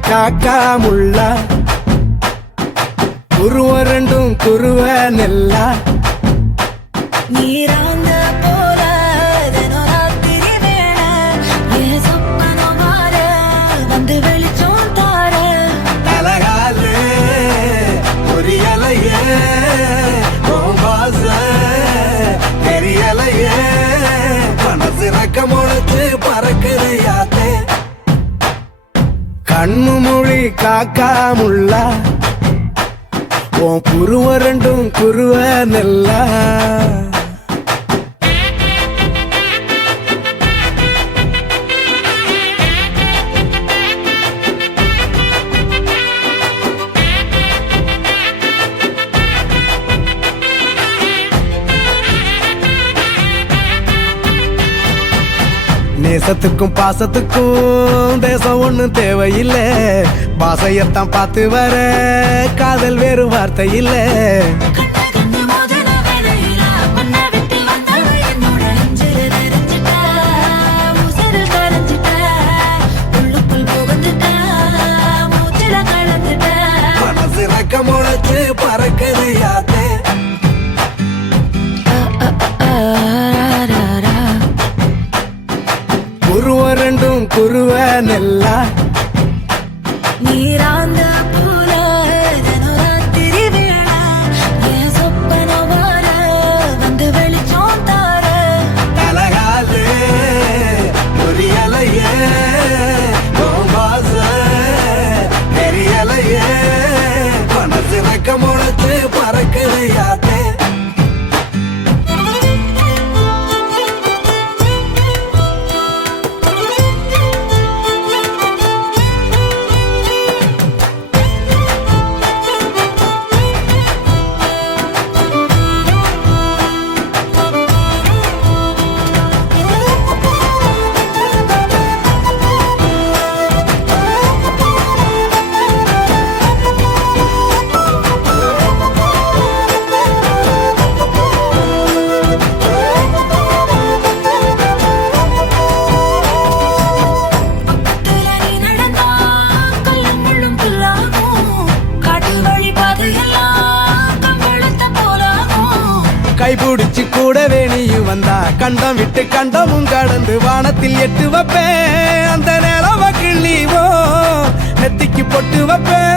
காக்கா முள்ளா குருவ ரெண்டும் குருவ நெல்லா நீராந்த போல தினராத்திரி வேண என் சொப்பனம் மாற வந்து வெளிச்சம் தார அழகாலே பொரியலையே வாச தெரியலையே மனசு ரக்கமுழுத்து பறக்குதையாத்தே கண்ணு மொழி காக்கா முள்ளா உன் குருவ ரெண்டும் குருவ நெல்லா நேசத்துக்கும் பாசத்துக்கும் தேசம் ஒண்ணும் தேவையில்லை பாசையத்தான் பார்த்து வர காதல் வேறு வார்த்தை இல்லை மனசு ரக்கமுளைச்சு பறக்குது யாத்தே குருவ ரெண்டும் குருவ நெல்லா நீராந்த போல தினராத்திரி வேண என் சொப்பனம் மாற வந்து வெளிச்சம் தார அழகாலே பொரியலையே வாச தெரியலையே மனசு ரக்கமுளைச்சு பறக்குது யாத்தே கைபிடிச்சு கூடவே நீயும் வந்தா கண்டம் விட்டு கண்டமும் கடந்து வானத்தில் எட்டு வைப்பேன் அந்த நேரம் கிள்ளிவோ நெத்திக்கு பொட்டு வைப்பேன்